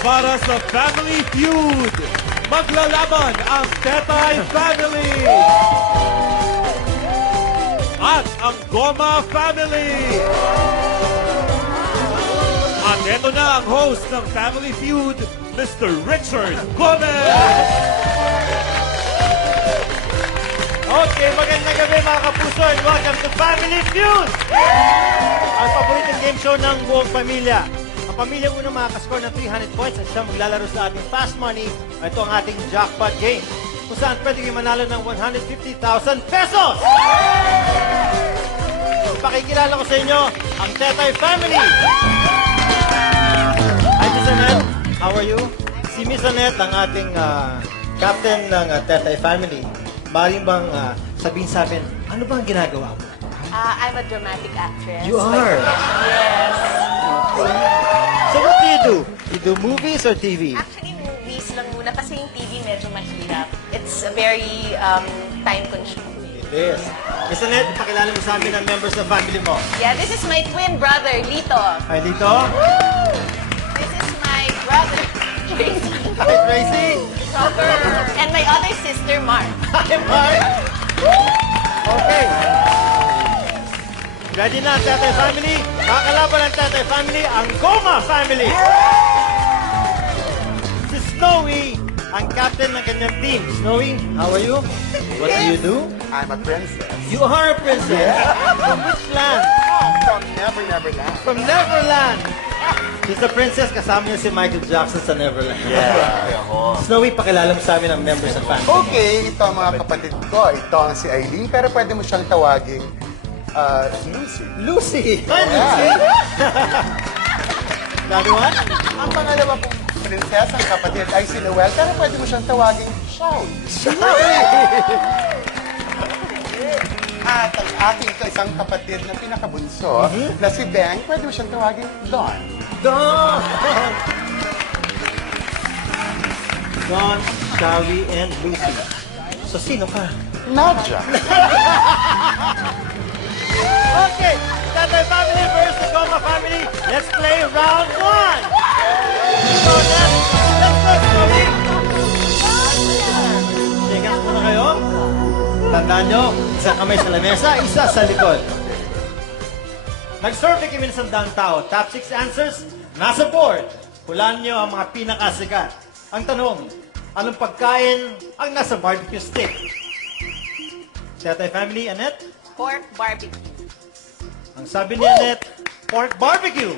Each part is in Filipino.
para sa Family Feud. Maglalaban ang Tetay Family at ang Goma Family. At ito na ang host ng Family Feud, Mr. Richard Gomez. Okay, magandang gabi mga kapuso and welcome to Family Feud! Ang paboritong game show ng buong pamilya. Ang pamilya unang makakaskor ng 300 points at siya maglalaro sa ating Fast Money. Ito ang ating jackpot game kung saan pwede kayo manalo ng 150,000 pesos! Pakikilala ko sa inyo ang Tetay Family! Hi, Miss Annette. How are you? Si Miss Annette ang ating captain ng Tetay Family. Maaaring bang sabihin sa amin, ano ba ang ginagawa mo? I'm a dramatic actress. You are? Yes. So what do? You do movies or TV? Actually, movies lang muna kasi yung TV medyo mahirap. It's a very time-consuming. It is. Miss Annette, pakilala mo sa amin ang members ng family mo. Yeah, this is my twin brother, Lito. Hi, Lito. This is my brother, Tracy. Hi, Tracy. Robert. And my other sister, Mark. Hi, Mark. Okay. Ready na ang Tetay Family? Kakalaban ng Tetay Family, ang Goma Family. Si Snowy, ang captain ng kanyang team. Snowy, how are you? What do you do? I'm a princess. You are a princess. From which land? From Neverland. From Neverland. She's a princess, kasama niya si Michael Jackson sa Neverland. Yeah. Snowy, pakilala mo sa amin ang members ng family. Okay, ito ang mga kapatid ko. Ito ang si Eileen, pero pwede mo siyang tawagin Lucy. Lucy! Hi, Lucy! Another one? Ang pangalawa kong prinsesa, ang kapatid ay si Noel, pero pwede mo siyang tawagin Shaun. At ang aking isang kapatid na pinakabunso, na si Beng, pwede mo siyang tawagin Don. Don! Don, Shawi, and Lucy. So, sino ka? Nadja. Okay, Tetay Family versus the Goma Family. Let's play round one. So, let's go, Snowy. Tigas muna kayo. Tandaan nyo, isang kamay sa lamesa, isa sa likod. Nag-survey kami ng sandang tao. Top 6 answers, nasa board. Hulaan nyo ang mga pinakasikat. Ang tanong, anong pagkain ang nasa barbecue stick? Tetay Family, Annette? Pork barbecue. Ang sabi ni Annette, pork barbecue.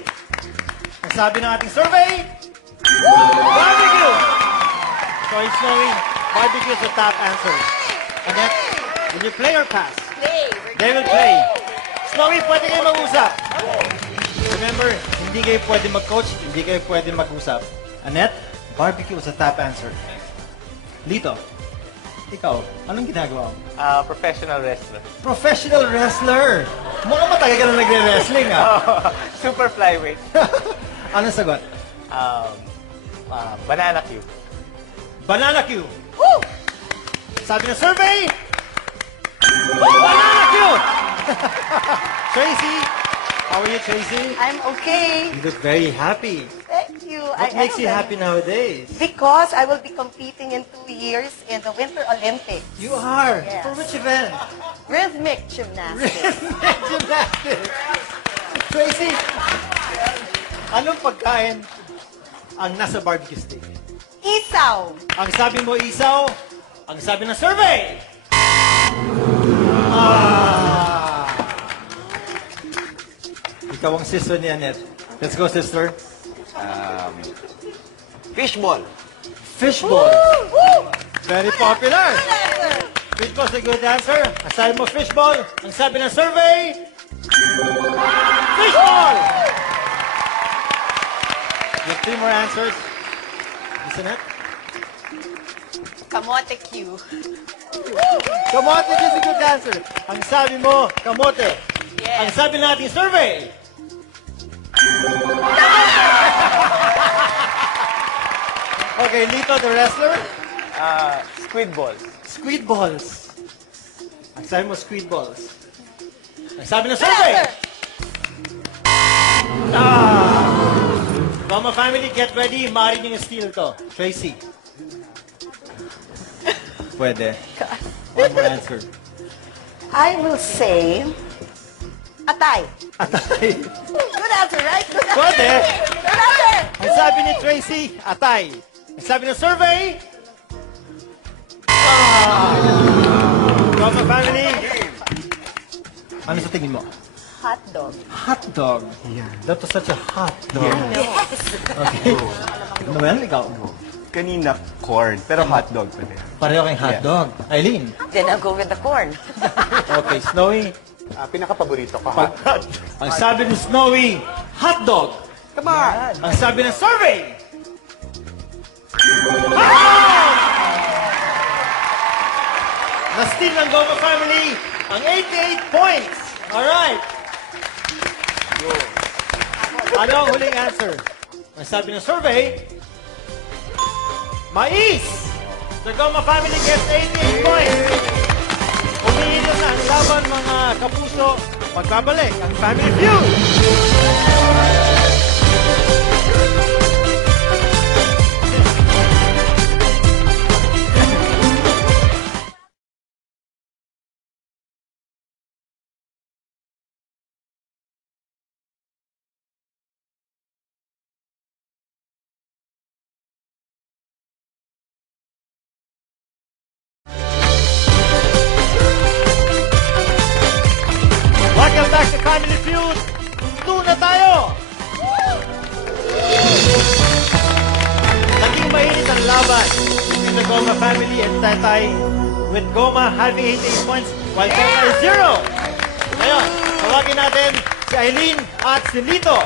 Ang sabi ng ating survey, barbecue. Sorry, Snowy, barbecue is the top answer. Annette, will you play or pass? Play. They will play. Snowy, pwede kayo mag-usap. Remember, hindi kayo pwede mag-coach, hindi kayo pwede mag-usap. Annette, barbecue is the top answer. Lito, ikaw, anong ginagawa mo? Professional wrestler. Professional wrestler! Mukhang matagal ka na nagre-wrestling, ah. Super flyweight. Anong sagot? Banana cue. Banana Q. Woo! Sabi ng survey, Banana Q! Tracy, how are you, Tracy? I'm okay. You look very happy. Thank you. What makes you happy nowadays? Because I will be competing in 2 years in the Winter Olympics. You are? Yes. For which event? Rhythmic gymnastics. Gymnastics. Tracy, anong pagkain ang nasa barbecue stick? Isaw. Ang sabi mo, isaw. Ang sabi ng survey. Ikaw ang sister ni Annette. Let's go, sister. Fishball. Fishball. Very popular. Fishball is a good answer. Ang sabi mo, fishball. Ang sabi ng survey, fishball! You have 3 more answers. Miss Annette? Kamote Q. Kamote is a good answer. Ang sabi mo, kamote. Yes. Ang sabi natin survey. Okay, Lito, the wrestler. Squid balls. Squid balls. Ang sabi mo, squid balls. Ang sabi ng survey. Goma family, get ready. Maaari niyong steal to. Tracy. Pwede. One more answer. I will say, atay. Atay. Good answer, right? Good answer. Pwede. Good answer. Ang sabi ni Tracy, atay. Ang sabi ng survey, Goma family. Ano sa tingin mo? Hot dog. Hot dog. Yeah. That was such a hot dog. Okay. Noel, ikaw. Kanina, corn. Pero hotdog pa din. Pareho kayong hot dog. Eileen. Then I'll go with the corn. Okay, Snowy. Pinakapaborito ko, hot. Ang sabi ni Snowy, hot dog. Come on! Ang sabi ng survey, na-steal ng Goma family ang 88 points. Alright. Ano ang huling answer? Ang sabi ng survey, mais! The Goma family gets 88 points. Umiinom na ang laban, mga kapuso. Pagkabalik ang Family Feud. Welcome back to Family Feud. 2 na tayo. Naging mainit ang laban between the Goma family and Tatay, with Goma having 88 points while Tatay is 0. Ngayon, tawagin natin si Eileen at si Lito.